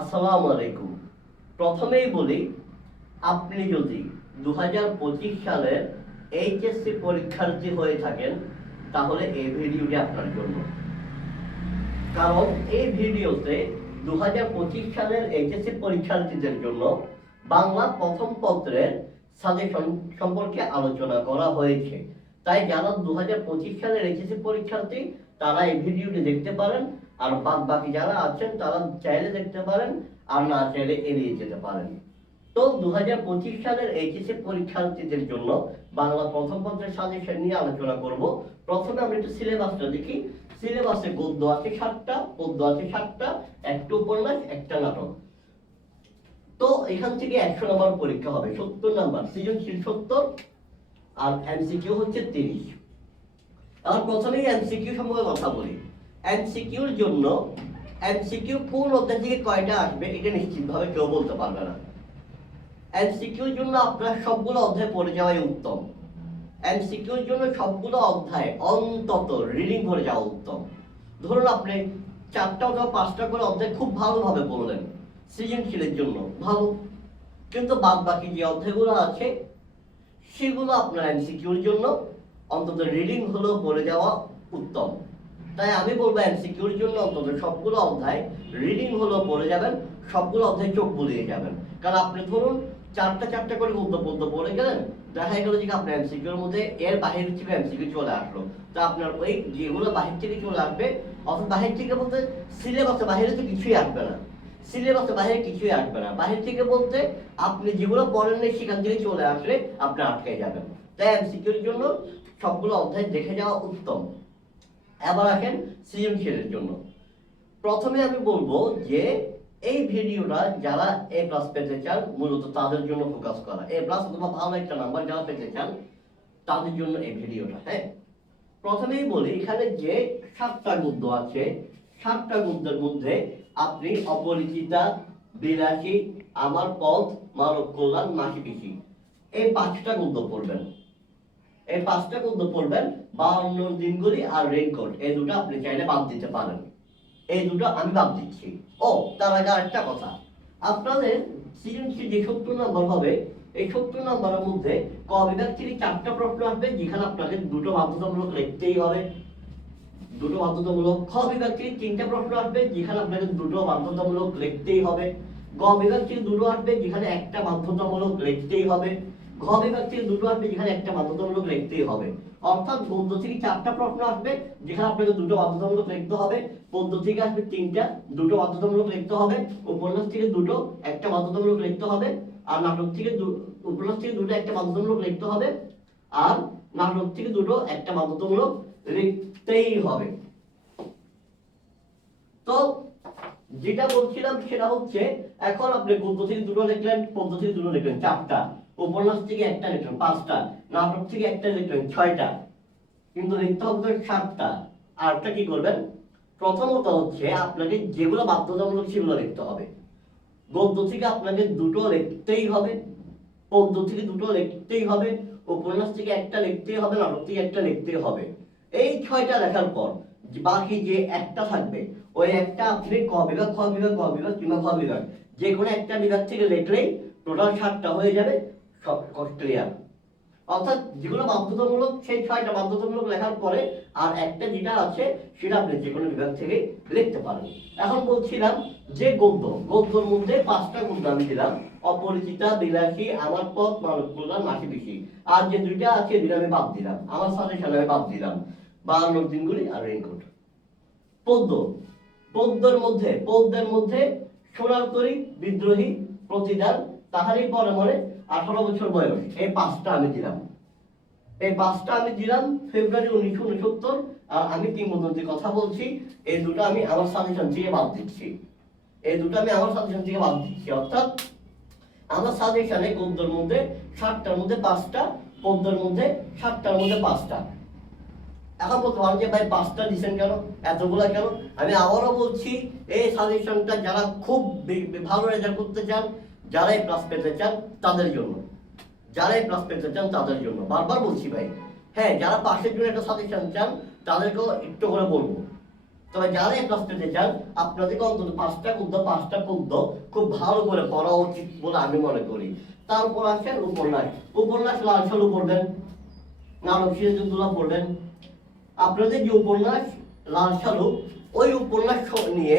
আসসালামু আলাইকুম। প্রথমেই বলি, আপনি যদি দু হাজার পঁচিশ সালের এইচএসসি পরীক্ষার্থী হয়ে থাকেন, তাহলে এই ভিডিওটি আপনার জন্য। কারণ এই ভিডিওতে দু হাজার পঁচিশ সালের এইচএসসি পরীক্ষার্থীদের জন্য বাংলা প্রথম পত্রের সাজেশন সম্পর্কে আলোচনা করা হয়েছে। তাই যারা দু হাজার পঁচিশ সালের এইচএসসি পরীক্ষার্থী, তারা এই ভিডিওটি দেখতে পারেন। আর বাদ বাকি যারা আছেন, তারা চাইলে দেখতে পারেন আর না চাইলে এড়িয়ে যেতে পারেন। তো দু হাজার পঁচিশ সালের এইচএসসি পরীক্ষার্থীদের জন্য বাংলা প্রথম পত্রের সাজেশন নিয়ে আলোচনা করব। প্রথমে আমরা একটু সিলেবাসটা দেখি। সিলেবাসে গদ্য আছে সাতটা, পদ্য আছে সাতটা, একটা উপন্যাস, একটা নাটক। তো এখান থেকে একশো নম্বর পরীক্ষা হবে, সত্তর নাম্বার, সৃজনশীল সত্তর আর এমসিকিউ হচ্ছে তিরিশ। আমার প্রথমেই এমসিকিউ সম্পর্কে কথা বলি। এমসিকিউর জন্য, এমসিকিউ কোন অধ্যায় থেকে কয়টা আসবে এটা নিশ্চিতভাবে কেউ বলতে পারবে না। এমসিকিউর জন্য আপনার সবগুলো অধ্যায় পড়ে যাওয়াই উত্তম। এমসিকিউর জন্য সবগুলো অধ্যায় অন্তত রিডিং করে যাওয়া উত্তম। ধরুন আপনি চারটা অথবা পাঁচটা করে অধ্যায় খুব ভালোভাবে পড়লেন, সৃজনশীলের জন্য ভালো। কিন্তু বাদ বাকি যে অধ্যায়গুলো আছে, সেগুলো আপনার এমসিকিউর জন্য অন্তত রিডিং হলেও পড়ে যাওয়া উত্তম। তাই আমি বলব এমসিকিউর জন্য অন্তত সবগুলো অধ্যায় রিডিং হলো পড়ে যাবেন, সবগুলো অধ্যায় চোখ বুলিয়ে যাবেন। কারণ আপনি ধরুন চারটা চারটা করে গদ্য পদ্য পড়ে গেলেন, দেখা গেল যে আপনার এমসিকিউর মধ্যে এর বাহির থেকে এমসিকিউ চলে আসলো। তো আপনার ওই যেগুলো বাহির থেকে চলে আসবে, অথবা বাহির থেকে বলতে সিলেবাসের বাহিরে তো কিছুই আসবে না। সিলেবাসের বাইরে কিছুই আসবে না। বাহির থেকে বলতে আপনি যেগুলো পড়েন নাই, সেখান থেকে চলে আসলে আপনি আটকে যাবেন। তাই এমসিকিউর জন্য সবগুলো অধ্যায় দেখে যাওয়া উত্তম। এবার আসেন সৃজনশীলের জন্য। প্রথমে আমি বলব যে, এই ভিডিওটা যারা এ প্লাস পেতে চান, মূলত তাদের জন্য ফোকাস করা। এ প্লাস অথবা ভালো একটা নাম্বার যারা পেতে চান, তাদের জন্য এই ভিডিওটা হ্যাঁ? প্রথমেই বলি, এখানে যে সাতটা গদ্য আছে, সাতটা গদ্যের মধ্যে আপনি অপরিচিতা, বিলাসী, আমার পথ, মানব কল্যাণ মাসি পিসি। এই পাঁচটা গদ্য পড়বেন। এই পাঁচটা গদ্য পড়বেন বাউন্ন দিনগুলি আর রেনকোট এই দুটো আপনি চাইলে বাদ দিতে পারেন। এই দুটো আমি বাদ দিচ্ছি। ও, তার আগে আরেকটা কথা। আপনাদের সৃজনশীল যে সত্তর নম্বর হবে, এই সত্তর নম্বরের মধ্যে ক বিভাগ থেকে চারটা প্রশ্ন আসবে, যেখানে আপনাকে দুটো বাধ্যতামূলক লিখতেই হবে। দুটো বাধ্যতামূলক। খ বিভাগ থেকে তিনটা প্রশ্ন আসবে, যেখানে আপনাকে দুটো বাধ্যতামূলক লিখতেই হবে। গ বিভাগ থেকে দুটো আসবে, যেখানে একটা বাধ্যতামূলক লিখতেই হবে। ঘ বিভাগ থেকে দুটো আসবে, যেখানে একটা বাধ্যতামূলক লিখতেই হবে। অর্থাৎ গদ্য থেকে চারটা প্রশ্ন আসবে, যেখানে আপনাকে দুটো বাধ্যতামূলক লিখতে হবে। পদ্য থেকে আসবে তিনটা, দুটো বাধ্যতামূলক লিখতে হবে। উপন্যাস থেকে দুটো, একটা বাধ্যতামূলক লিখতে হবে। আর নাটক থেকে উপন্যাস থেকে দুটো, একটা বাধ্যতামূলক লিখতে হবে। আর নাটক থেকে দুটো, একটা বাধ্যতামূলক লিখতেই হবে। তো যেটা বলছিলাম সেটা হচ্ছে, এখন আপনি গদ্য থেকে দুটো লিখলেন, পদ্য থেকে দুটো লিখলেন, চারটা। উপন্যাস থেকে একটা লিখলেন পাঁচটা, নাটক থেকে একটা লিখলেন ছয়টা। কিন্তু লিখতে হবে সাতটা। আরটা কি করবেন? প্রথমত হচ্ছে আপনাকে যেগুলো বাধ্যতামূলক সেগুলো লিখতে হবে। গদ্য থেকে আপনাকে দুটো লিখতেই হবে, পদ্য থেকে দুটো লিখতেই হবে, উপন্যাস থেকে একটা লিখতেই হবে, নাটক থেকে একটা লিখতেই হবে। এই ছয়টা লেখার পর বাকি যে একটা থাকবে, ওই একটা আপনি ক বিভাগ, খ বিভাগ, গ বিভাগ কিংবা খ বিভাগ যে কোনো একটা বিভাগ থেকে লিখলেই টোটাল সাতটা হয়ে যাবে। ক্লিয়ার অর্থাৎ যেগুলো বাধ্যতামূলক, সেই ছয়টা বাধ্যতামূলক লেখার পরে আর একটা যেটা আছে, সেটা আপনি যে কোনো বিভাগ থেকে লিখতে পারেন। এখন বলছিলাম যে গদ্য, গদ্যর মধ্যে পাঁচটা গদ্য আমি দিলাম। অপরিচিতা, বিলাসী, আমার পথ, মানব কল্যাণ মাসি বেশি। আর যে দুইটা আছে দুটো আমি বাদ দিলাম। আমার সাথে সাথে আমি বাদ দিলাম। বাহান্ন দিনগুলি আর রেইনকোট পদ্য, পদ্যের মধ্যে পদ্যের মধ্যে সোনার তরী, বিদ্রোহী, প্রতিদান, তাহারই পরে মনে আঠারো বছর বয়স। এই পাঁচটা আমি দিলাম। এই পাঁচটা আমি দিলাম ফেব্রুয়ারি উনিশশো উনসত্তর। আর আমি কিংবদন্তির কথা বলছি, এই দুটো আমি আমার সাজেশন থেকে বাদ দিচ্ছি। এই দুটো আমি আমার সাজেশন থেকে বাদ দিচ্ছি। অর্থাৎ আমার সাজেশনে গদ্যর মধ্যে ষাটটার মধ্যে পাঁচটা পদ্যের মধ্যে সাতটার মধ্যে পাঁচটা। এখন বলতে পারেন যে ভাই পাঁচটা দিচ্ছেন কেন? এতগুলা কেন? আমি আবারও বলছি, এই সাজেশনটা যারা খুব ভালো রেজাল্ট করতে চান যারা এই প্লাস পেতে চান, তাদের জন্য। যারা এই প্লাস পেতে চান, তাদের জন্য। বারবার বলছি ভাই হ্যাঁ যারা পাশের জন্য একটা সাজেশন চান, তাদেরকেও একটু করে বলব। তবে যারা এই পেতে চান, আপনাদেরকে অন্তত পাঁচটা পদ্য পাঁচটা পদ্য খুব ভালো করে পড়া উচিত বলে আমি মনে করি। তারপর আসেন উপন্যাস। উপন্যাস লাল সালু পড়বেন নানক সিরাজুদ্দৌলা পড়বেন। আপনাদের যে উপন্যাস লাল সালু ওই উপন্যাস নিয়ে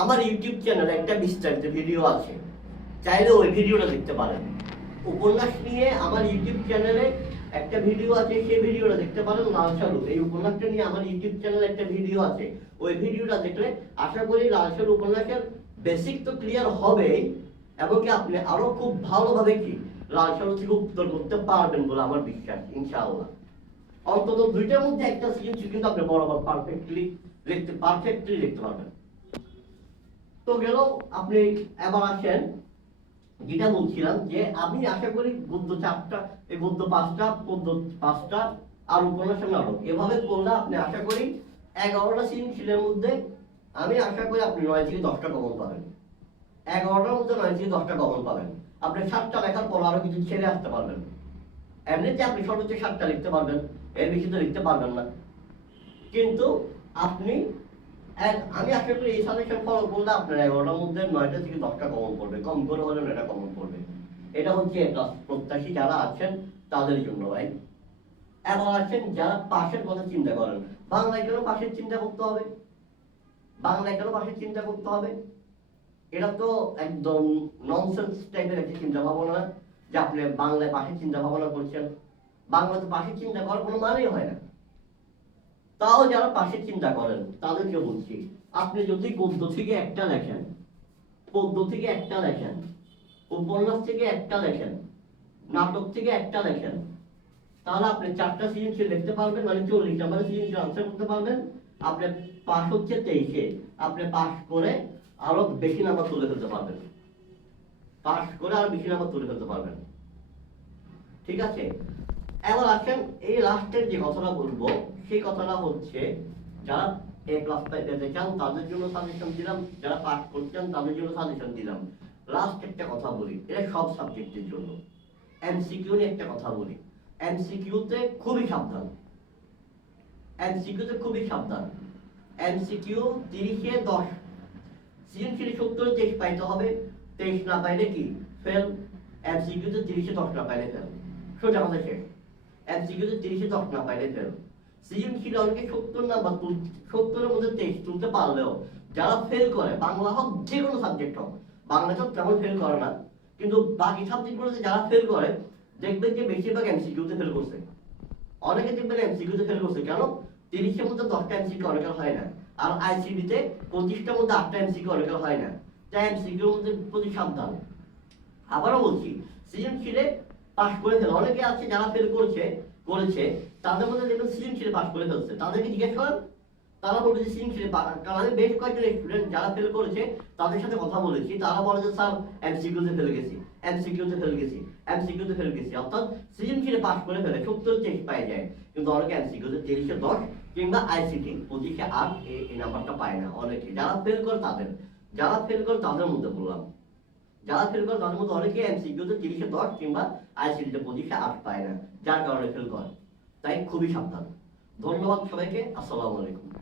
আমার ইউটিউব চ্যানেলে একটা বিস্তারিত ভিডিও আছে। চাইলে ওই ভিডিওটা দেখতে পারেন। উপন্যাস নিয়ে আমার ইউটিউব চ্যানেলে একটা ভিডিও আছে, সেই ভিডিওটা দেখতে পারেন লাল এই উপন্যাসটা নিয়ে আমার ইউটিউব চ্যানেলে একটা ভিডিও আছে। ওই ভিডিওটা দেখলে আশা করি লাল উপন্যাসের বেসিক তো ক্লিয়ার হবেই, এবং কি আপনি আরও খুব ভালোভাবে কি লাল সালু থেকে উত্তর করতে পারবেন বলে আমার বিশ্বাস, ইনশাআল্লাহ। অন্তত দুইটার মধ্যে একটা সিএনসি কিন্তু আপনি বরাবর পারফেক্টলি লিখতে পারফেক্টলি লিখতে পারবেন। তো গেল, আপনি এবার আসেন। যেটা বলছিলাম যে আমি আশা করি গদ্য চারটা, এই গদ্য পাঁচটা, পদ্য পাঁচটা, আর উপন্যাসের নাটক এভাবে করলে আপনি আশা করি এগারোটা সিরিজের মধ্যে, আমি আশা করি আপনি নয় থেকে দশটা কমন পাবেন। এগারোটার মধ্যে নয় থেকে দশটা কমন পাবেন। আপনি সাতটা লেখার পর আরও কিছু ছেড়ে আসতে পারবেন। এমনিতে আপনি সর্বোচ্চ সাতটা লিখতে পারবেন, এর বেশি তো লিখতে পারবেন না। কিন্তু আপনি আমি আশা করি এই সাজেশন ফলো করলে আপনার এগারোটার মধ্যে নয়টা থেকে দশটা কমন পড়বে। কম করে হলে নয়টা কমন পড়বে। এটা হচ্ছে প্রত্যাশী যারা আছেন, তাদের জন্য ভাই। এবার আছেন যারা পাশের কথা চিন্তা করেন। বাংলায় কেন পাশের চিন্তা করতে হবে? বাংলায় কেন পাশের চিন্তা করতে হবে? এটা তো একদম ননসেন্স টাইপের একটা চিন্তা ভাবনা যে আপনি বাংলায় পাশের চিন্তা ভাবনা করছেন বাংলাতে পাশের চিন্তা করার কোনো মানেই হয় না। তাও যারা পাশের চিন্তা করেন, তাদেরকে বলছি, আপনি যদি গদ্য থেকে একটা লেখেন পদ্য থেকে একটা লেখেন, উপন্যাস থেকে একটা লেখেন, নাটক থেকে একটা লেখেন, তাহলে আপনি চারটা সৃজনশীল লিখতে পারবেন মানে চল্লিশ নাম্বার সৃজনশীল আনসার করতে পারবেন। আপনি পাস হচ্ছে তেইশে, আপনি পাস করে আরও বেশি নাম্বার তুলে ফেলতে পারবেন। পাস করে আরও বেশি নাম্বার তুলে ফেলতে পারবেন। ঠিক আছে? এবার আসেন এই লাস্টের যে কথাটা বলব, সেই কথাটা হচ্ছে, যারা এ ক্লাসটা যেতে চান, তাদের জন্য সাজেশন দিলাম, যারা পাস করছেন তাদের জন্য সাজেশন দিলাম। লাস্ট একটা কথা বলি, এটা সব সাবজেক্টের জন্য। এমসিকিউ নিয়ে একটা কথা বলি। এমসিকিউতে খুবই সাবধান। এমসিকিউতে খুবই সাবধান। এমসিকিউ তিরিশে দশ। সৃজনশীল সত্তর তেইশ পাইতে হবে। তেইশ না পাইলে কি? ফেল এমসিকিউতে তিরিশে দশ না পাইলে ফেল সোজা কথা শেষ। এমসিকিউতে তিরিশে না পাইলে ফেল সৃজনশীল অনেকে সত্তর নাম্বার সত্তরের মধ্যে তেইশ তুলতে পারলেও যারা ফেল করে, বাংলা হোক যে কোনো সাবজেক্ট হোক, বাংলা তো তেমন ফেল করে না, কিন্তু বাকি সাবজেক্টগুলোতে যারা ফেল করে, দেখবেন যে বেশিরভাগ এমসিকিউতে ফেল করছে। অনেকে দেখবেন এমসিকিউতে ফেল করছে, কেন? তিরিশের মধ্যে দশটা এমসিকিউ অনেকের হয় না, আর আইসিডিতে পঁচিশটার মধ্যে আটটা এমসিকিউ অনেকের হয় না। তাই এমসিকিউর মধ্যে প্রতি সাবধান। আবারও বলছি, সৃজনশীলে পাস করে ফেলে। অনেকে আছে যারা ফেল করছে, করেছে, তাদের মধ্যে দেখবেন সৃজনশীলে পাস করে ফেলছে। তাদেরকে জিজ্ঞেস করেন, তারা বলবে যে সৃজনশীলে পা- বেশ কয়েকজন স্টুডেন্ট যারা ফেল করেছে, তাদের সাথে কথা বলেছি। তারা বলে যে, স্যার এমসিকিউতে ফেলে গেছি এমসিকিউতে ফেলে গেছি এমসিকিউতে ফেলে গেছি। অর্থাৎ সৃজনশীলে পাস করে ফেলে, সত্তর চেক পাই যায়। কিন্তু অনেকে এমসিকিউতে তিরিশে দশ কিংবা আইসিটি পঁচিশে আট এই নাম্বারটা পায় না অনেকে। যারা ফেল করে তাদের, যারা ফেল করে তাদের মধ্যে বললাম যারা ফেল করে তাদের মধ্যে অনেকে এমসিকিউতে তিরিশে দশ কিংবা আইসিডিতে পঁচিশে আট পায় না, যার কারণে ফেল করে। তাই খুবই সাবধান। ধন্যবাদ সবাইকে, আসসালামু আলাইকুম।